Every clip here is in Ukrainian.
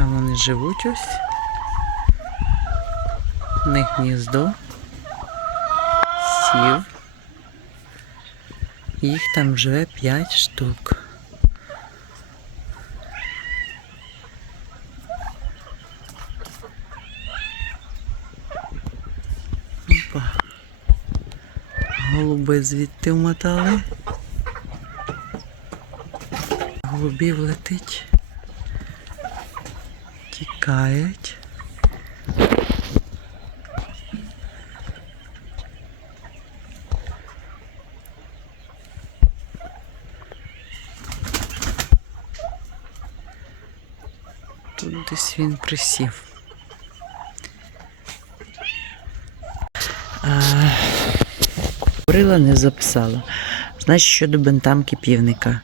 Там вони живуть ось. У них гніздо. Сів. Їх там живе 5 штук. Опа. Голуби звідти вмотали. Голубів летить. Тікають. Тут десь він присів. Говорила, не записала. Значить, щодо бентамки півника.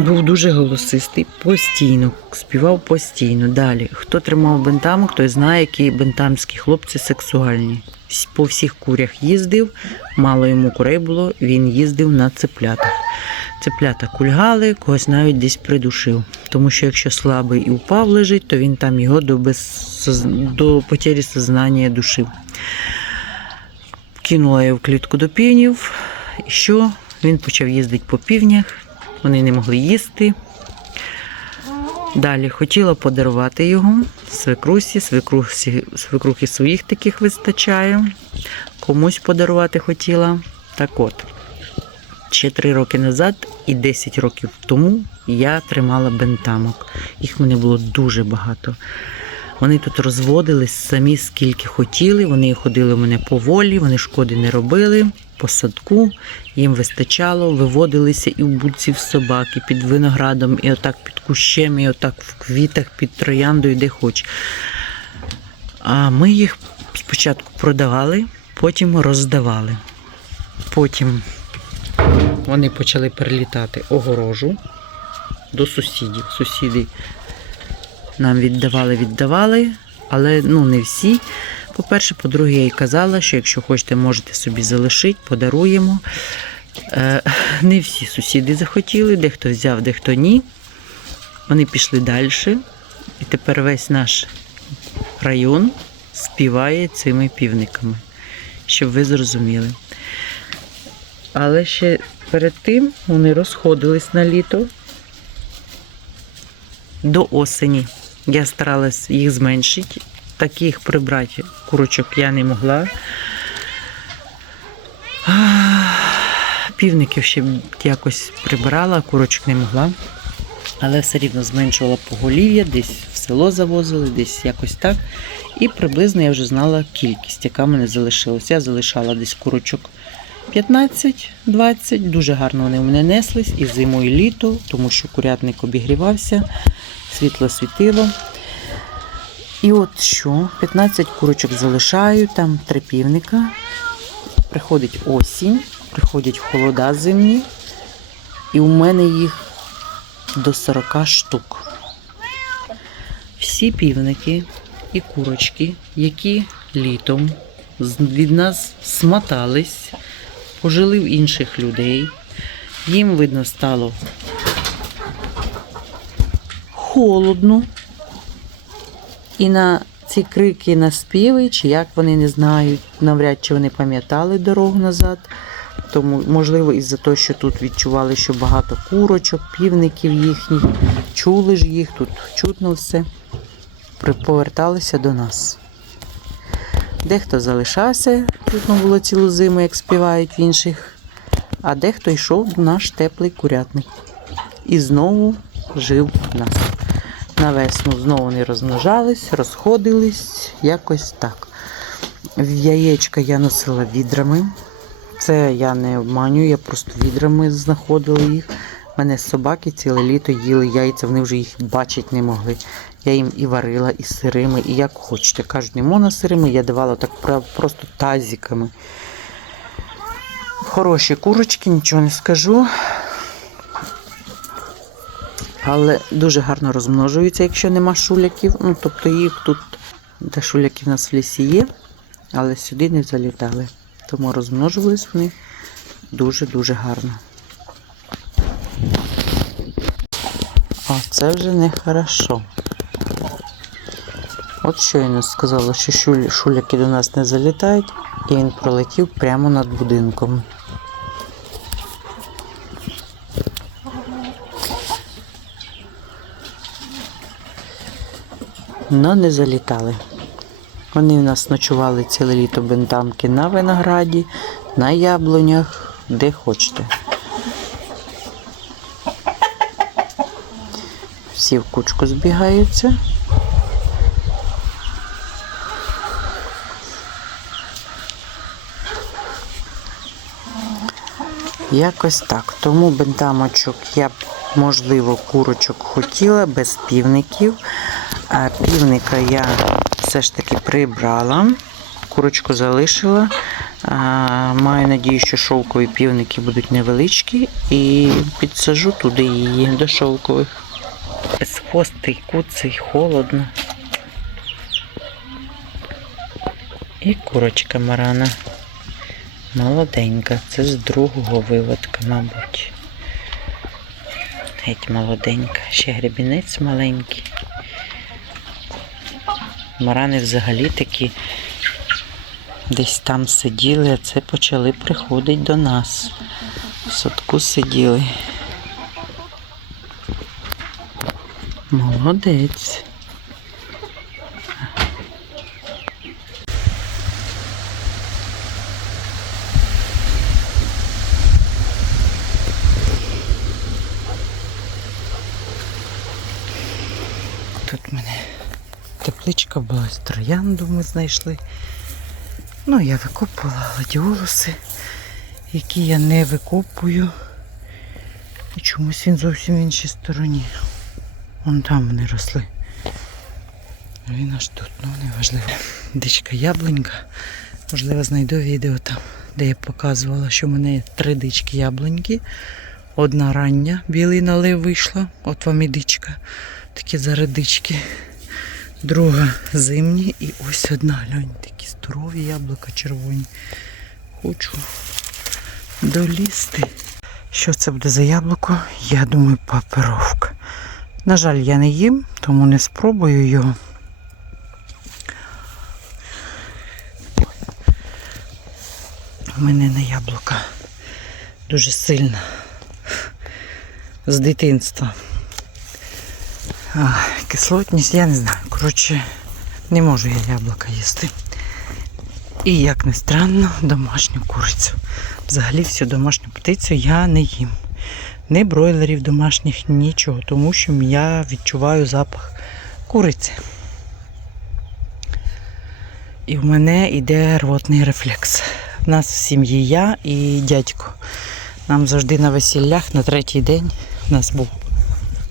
Був дуже голосистий, постійно, співав постійно. Далі. Хто тримав бентамок, той знає, які бентамські хлопці сексуальні. По всіх курях їздив, мало йому курей було, він їздив на цеплятах. Цеплята кульгали, когось навіть десь придушив. Тому що якщо слабий і упав лежить, то він там його до, без... до потері сознання душив. Кинула я в клітку до півнів. І що? Він почав їздити по півнях, вони не могли їсти. Далі хотіла подарувати його свекрусі, свекрусі, свекрухи своїх таких вистачає. Комусь подарувати хотіла. Так от, ще три роки назад і 10 років тому я тримала бентамок. Їх мене було дуже багато. Вони тут розводились самі скільки хотіли. Вони ходили в мене поволі, вони шкоди не робили. По садку їм вистачало, виводилися і в будці в собаки, під виноградом, і отак під кущем, і отак в квітах, під трояндою, де хоч. А ми їх спочатку продавали, потім роздавали. Потім вони почали перелітати огорожу до сусідів. Сусіди нам віддавали, віддавали, але ну не всі. По-перше, по-друге, я їй казала, що якщо хочете, можете собі залишити, подаруємо. Е, не всі сусіди захотіли, дехто взяв, дехто ні. Вони пішли далі. І тепер весь наш район співає цими півниками, щоб ви зрозуміли. Але ще перед тим вони розходились на літо до осені. Я старалась їх зменшити. Таких прибрати курочок я не могла. Півників ще якось прибирала, курочок не могла. Але все рівно зменшувала поголів'я, десь в село завозили, десь якось так. І приблизно я вже знала кількість, яка мене залишилася. Я залишала десь курочок 15-20. Дуже гарно вони у мене неслись і зиму, і літо, тому що курятник обігрівався, світло світило. І от що, 15 курочок залишаю, там три півника. Приходить осінь, приходять холода зимні, і у мене їх до 40 штук. Всі півники і курочки, які літом від нас смотались, пожили в інших людей. Їм, видно, стало холодно. І на ці крики, на співи, чи як вони не знають, навряд чи вони пам'ятали дорогу назад. Тому, можливо, із-за того, що тут відчували, що багато курочок, півників їхніх, чули ж їх, тут чутно все, поверталися до нас. Дехто залишався, чутно було цілу зиму, як співають в інших, а дехто йшов в наш теплий курятник. І знову жив у нас. На весну знову вони розмножались, розходились, якось так. Яєчка я носила відрами. Це я не обманюю, я просто відрами знаходила їх. У Мене собаки ціле літо їли яйця, вони вже їх бачити не могли. Я їм і варила, і сирими, і як хочете. Кажуть, не можна сирими, я давала так просто тазиками. Хороші курочки, нічого не скажу. Але дуже гарно розмножуються, якщо нема шуляків. Ну, тобто їх тут, де шуляки в нас в лісі є, але сюди не залітали. Тому розмножувались вони дуже-дуже гарно. О, це вже не хорошо. От щойно сказала, що шуляки до нас не залітають, і він пролетів прямо над будинком. Но не залітали. Вони в нас ночували ціле літо бентамки на винограді, на яблунях, де хочете. Всі в кучку збігаються. Якось так. Тому бентамочок я б, можливо, курочок хотіла без півників. Півника я все ж таки прибрала. Курочку залишила. Маю надію, що шовкові півники будуть невеличкі і підсажу туди її до шовкових. З хвостий, куций, холодно. І курочка марана. Молоденька. Це з другого виводка, мабуть. Геть молоденька. Ще гребінець маленький. Марани взагалі такі десь там сиділи, а це почали приходити до нас. В садку сиділи. Молодець. Тут в мене тепличка троянду ми знайшли. Ну, я викопувала гладіолуси, які я не викопую. І чомусь він зовсім в іншій стороні. Вон там вони росли. Він аж тут, ну неважливо. Дичка яблунька. Можливо, знайду відео там, де я показувала, що в мене три дички яблуньки. Одна рання, білий налив вийшла, от вам і дичка. Такі зарадички. Друга зимні і ось одна, глянь, такі здорові яблука червоні. Хочу долізти. Що це буде за яблуко? Я думаю, паперовка. На жаль, я не їм, тому не спробую його. У мене на яблука дуже сильна. З дитинства. А, кислотність, я не знаю. Коротше, не можу я яблука їсти. І, як не странно, домашню курицю. Взагалі всю домашню птицю я не їм. Ні бройлерів домашніх, нічого, тому що я відчуваю запах куриці. І в мене йде рвотний рефлекс. У нас в сім'ї я і дядько. Нам завжди на весіллях на третій день у нас був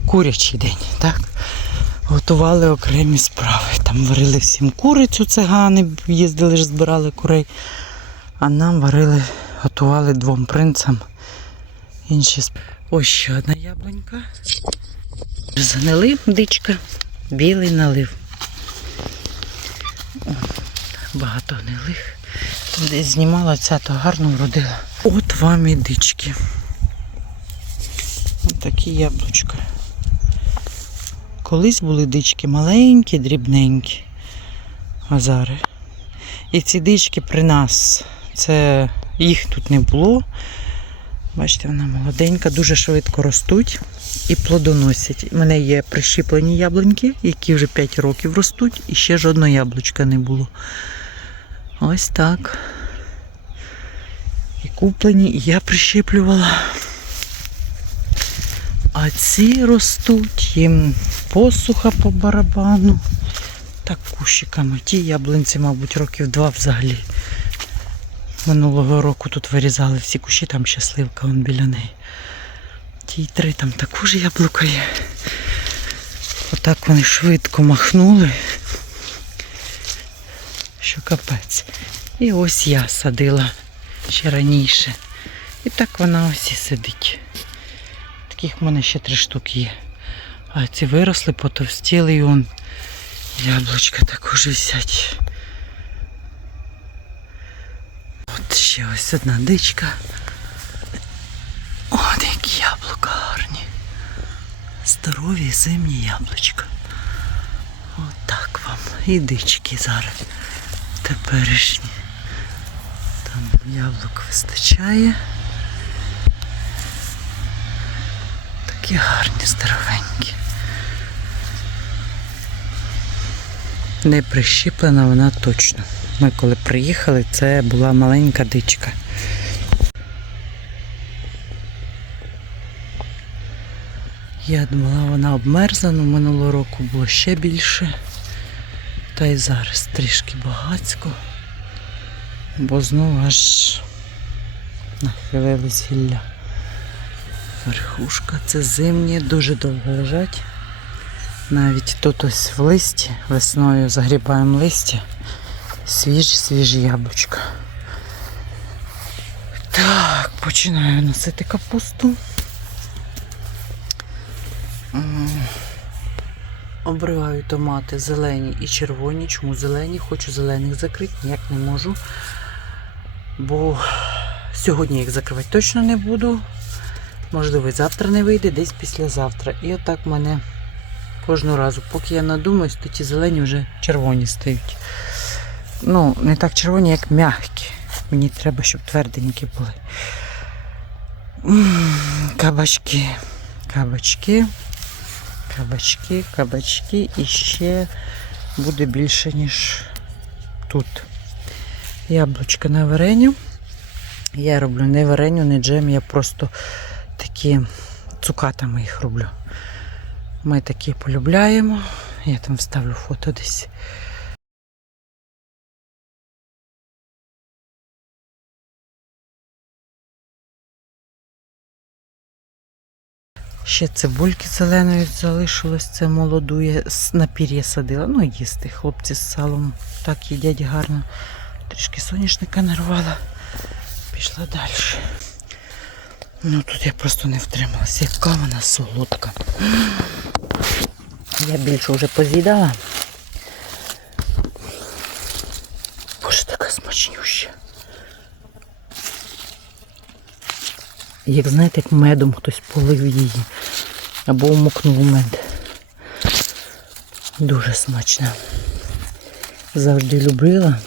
курячий день, так? Готували окремі справи. Там варили всім курицю цигани, їздили збирали курей. А нам варили, готували двом принцам інші справи. Ось ще одна яблунька. Занели дичка, білий налив. О, багато гнилих. Десь знімала ця, то гарно вродила. От вам і дички. Ось такі яблучка. Колись були дички маленькі, дрібненькі. Азари. І ці дички при нас. Це їх тут не було. Бачите, вона молоденька, дуже швидко ростуть і плодоносять. У мене є прищіплені яблуньки, які вже 5 років ростуть, і ще жодного яблучка не було. Ось так. І куплені, і я прищіплювала. А ці ростуть, їм посуха по барабану. Так кущиками. Ті яблунці, мабуть, років два взагалі. Минулого року тут вирізали всі кущі, там щасливка он біля неї. Ті три там також яблука є. Отак вони швидко махнули. Що капець. І ось я садила ще раніше. І так вона ось і сидить. Таких в мене ще три штуки є. А ці виросли, потовстіли і он яблучка також висять. От ще ось одна дичка. От які яблука гарні. Здорові зимні яблучка. Отак вам. І дички зараз. Теперішні. Там яблук вистачає. Такі гарні, здоровенькі. Не прищіплена вона точно. Ми коли приїхали, це була маленька дичка. Я думала, вона обмерзла, але минулого року було ще більше. Та й зараз трішки багацько, бо знову аж нахилились гілля. Верхушка це зимні, дуже довго лежать. Навіть тут ось в листі, весною загрібаємо листя. Свіжі, свіжі яблучка. Так, починаю носити капусту. Обриваю томати зелені і червоні. Чому зелені? Хочу зелених закрити, ніяк не можу. Бо сьогодні їх закривати точно не буду. Можливо, завтра не вийде, десь післязавтра. І отак в мене кожного разу, поки я надумаюсь, то ті зелені вже червоні стають. Ну, не так червоні, як м'які. Мені треба, щоб тверденькі були. Кабачки. Кабачки. Кабачки, кабачки і ще буде більше, ніж тут. Яблучка на вареню. Я роблю не вареню, не джем, я просто такі цукатами їх роблю. Ми такі полюбляємо. Я там вставлю фото десь. Ще цибульки зеленої залишилось, це молоду я на пір'я садила. Ну, їсти. Хлопці з салом так їдять гарно. Трішки соняшника нарвала. Пішла далі. Ну тут я просто не втрималася. Яка вона солодка. Я більше вже поз'їдала. Боже, така смачнюща. Як знаєте, як медом хтось полив її. Або умокнув мед. Дуже смачна. Завжди любила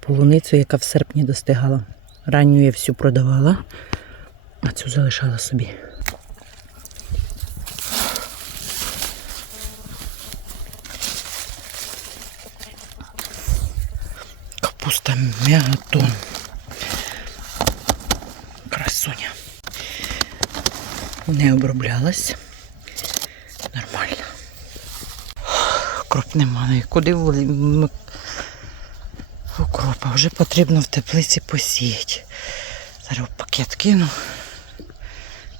полуницю, яка в серпні достигала. Ранню я всю продавала, а цю залишала собі. Капуста мегатон. Красуня. Не оброблялась. Нормально. Кроп нема. і Куди Вже потрібно в теплиці посіяти. Зараз пакет кину.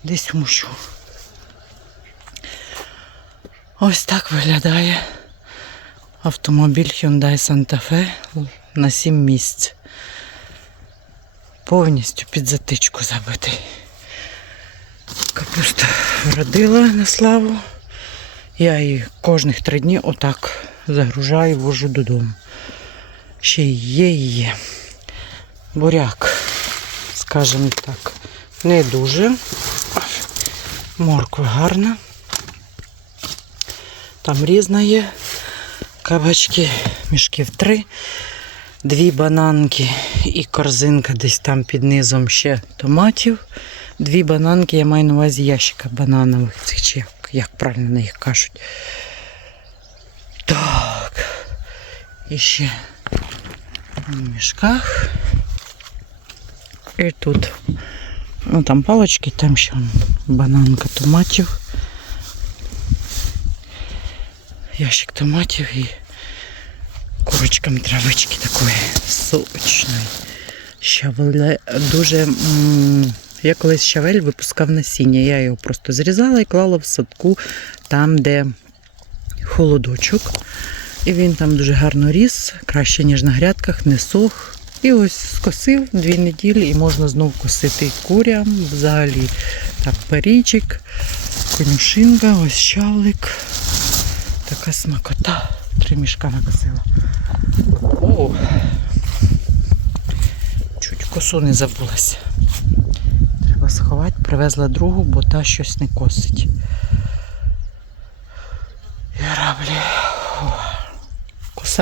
Десь мущу. Ось так виглядає автомобіль Hyundai Santa Fe на 7 місць. Повністю під затичку забитий. Капуста вродила на славу. Я її кожних три дні отак загружаю, вожу додому. Ще є є. Буряк, скажімо так, не дуже. Морква гарна. Там різна є. Кабачки мішків три, дві бананки і корзинка десь там під низом ще томатів. Дві бананки, я маю на увазі ящика бананових цих чи як, як правильно на їх кажуть. Так. І ще в мішках. І тут. Ну там палочки, там ще бананка томатів. Ящик томатів і курочками травички такої сочної. Щавеле дуже. Я колись щавель випускав насіння. Я його просто зрізала і клала в садку там, де холодочок. І він там дуже гарно ріс, краще, ніж на грядках, не сох. І ось скосив дві неділі і можна знов косити курям, взагалі так, парічик, конюшинка, ось щавлик. Така смакота. Три мішка накосила. О, чуть косу не забулася. Треба сховати, привезла другу, бо та щось не косить. І раблі.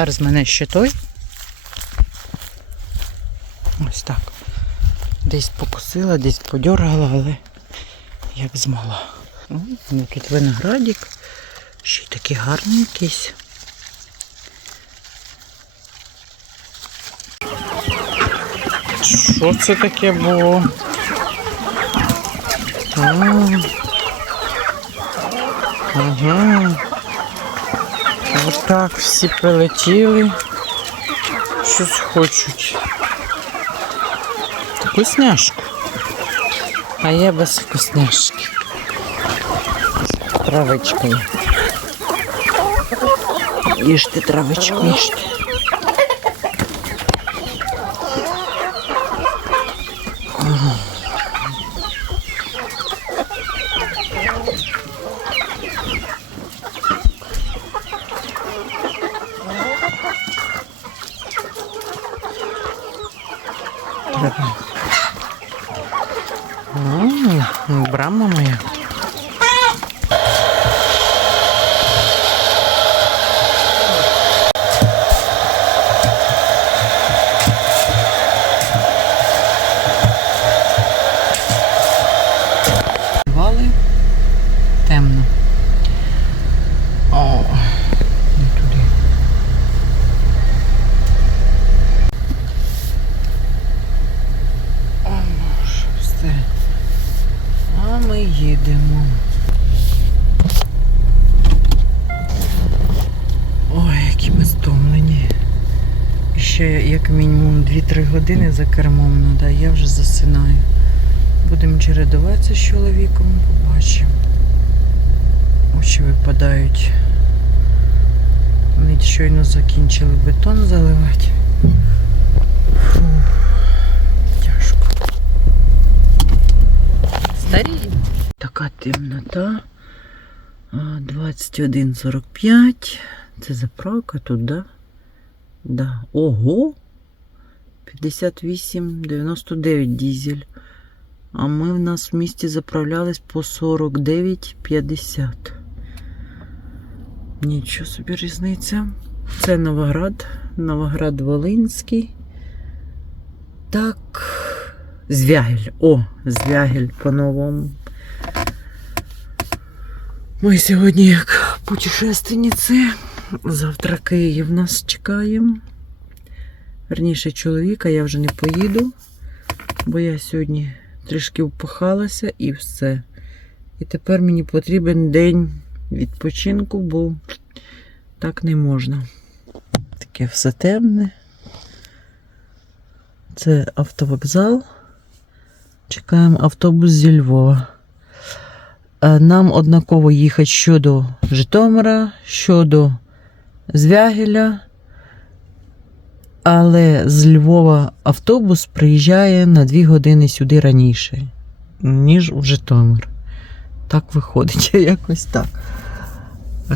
Косар з мене ще той. Ось так. Десь покосила, десь подергала, але як змогла. О, ну, виноградик. Ще й такий гарний якийсь. Що це таке було? А, Ага. Отак всі прилетіли. Щось хочуть. Вкусняшку. А я без вкусняшки. Травичкою. Їжте травичку, їжте. Треба. М, Брама моя. Вали темно. О, не туди. О, Боже, все. А ми їдемо. Ой, які ми стомлені. І Ще як мінімум 2-3 години за кермом треба, я вже засинаю. Будемо чередуватися з чоловіком, побачимо. Очі випадають. Вони щойно закінчили бетон заливати. Фу, тяжко. Старі. Така темнота. 21.45. Це заправка тут, да? Да. Ого! 58,99 дізель. А ми в нас в місті заправлялись по 49,50. Нічого собі різниця. Це Новоград. Новоград Волинський. Так. Звягель. О, Звягель по-новому. Ми сьогодні як путешественниці. Завтра Київ нас чекаємо. Верніше чоловіка, я вже не поїду, бо я сьогодні трішки впахалася і все. І тепер мені потрібен день відпочинку, бо так не можна. Таке все темне. Це автовокзал. Чекаємо автобус зі Львова. Е, Нам однаково їхати щодо Житомира, щодо Звягеля. Але з Львова автобус приїжджає на 2 години сюди раніше, ніж в Житомир. Так виходить, якось так.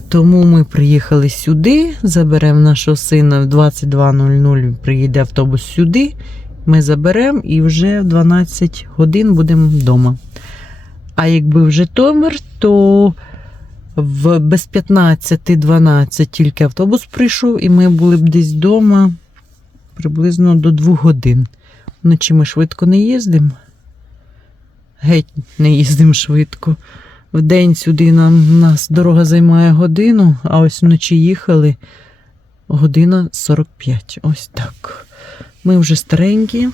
Тому ми приїхали сюди, заберемо нашого сина в 22.00, приїде автобус сюди. Ми заберемо і вже в 12 годин будемо вдома. А якби в Житомир, то в без 15-12 тільки автобус прийшов, і ми були б десь вдома приблизно до 2 годин. Вночі ми швидко не їздимо. Геть не їздимо швидко. В день сюди нам нас дорога займає годину, а ось вночі їхали година 45. Ось так. Ми вже старенькі.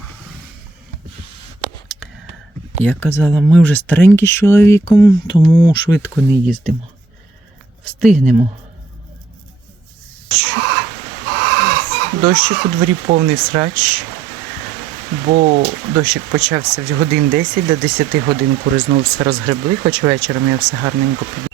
Я казала, ми вже старенькі з чоловіком, тому швидко не їздимо. Встигнемо. Дощик у дворі повний срач, бо дощик почався в годин 10, до 10 годин куризнув все розгребли, хоч вечором я все гарненько під.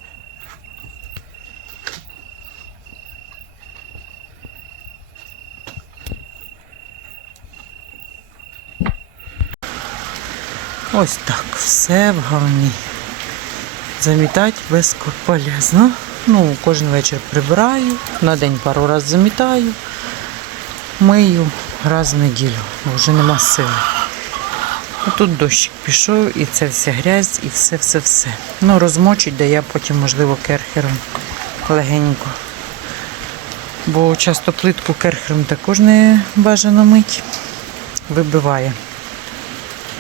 Ось так, все в говні. Замітати безполезно. Ну, кожен вечір прибираю, на день пару разів замітаю, мию раз в неділю, бо вже нема сили. А тут дощик пішов, і це вся грязь, і все-все-все. Ну, розмочить, де я потім, можливо, керхером легенько. Бо часто плитку керхером також не бажано мить. Вибиває.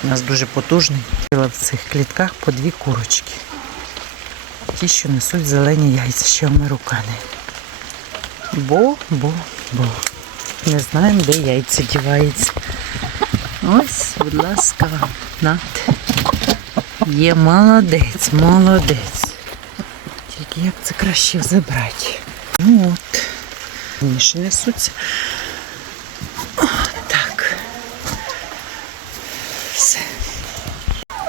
У нас дуже потужний. В цих клітках по дві курочки. Ті, що несуть зелені яйця, ще американи. Бо, бо, бо. Не знаємо, де яйця діваються. Ось, будь ласка, нате. Є молодець, молодець. Тільки як це краще забрати? Ну от. Вони несуться. Так. Все.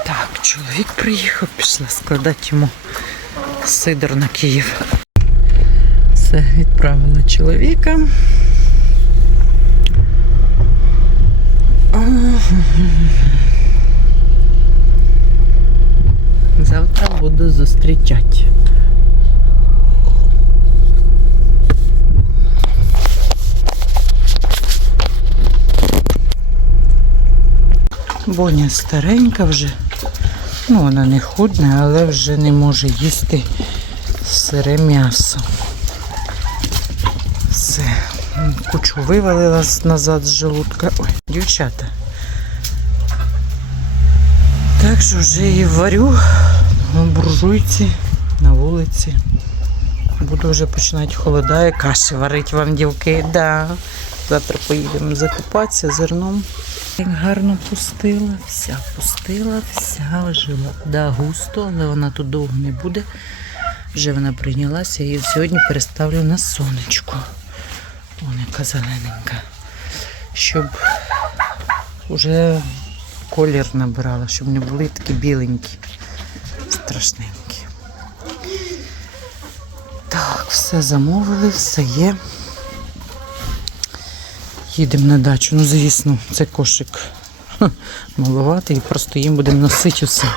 Так, чоловік приїхав, пішла складати йому сидор на Київ. Все, відправила чоловіка. Завтра буду зустрічати. Боня старенька вже. Ну, вона не худна, але вже не може їсти сире м'ясо. Все. Кучу вивалила назад з желудка. Ой, дівчата. Так що вже її варю у буржуйці на вулиці. Буду вже починати холодає, каші варити вам, дівки. Да. Завтра поїдемо закупатися зерном. Як гарно пустила, вся пустила, вся жила. Да, густо, але вона тут довго не буде. Вже вона прийнялася і сьогодні переставлю на сонечко. Вона яка зелененька. Щоб вже колір набирала, щоб не були такі біленькі, страшненькі. Так, все замовили, все є. Їдемо на дачу. Ну, звісно, це кошик маловатий, просто їм будемо носити усе.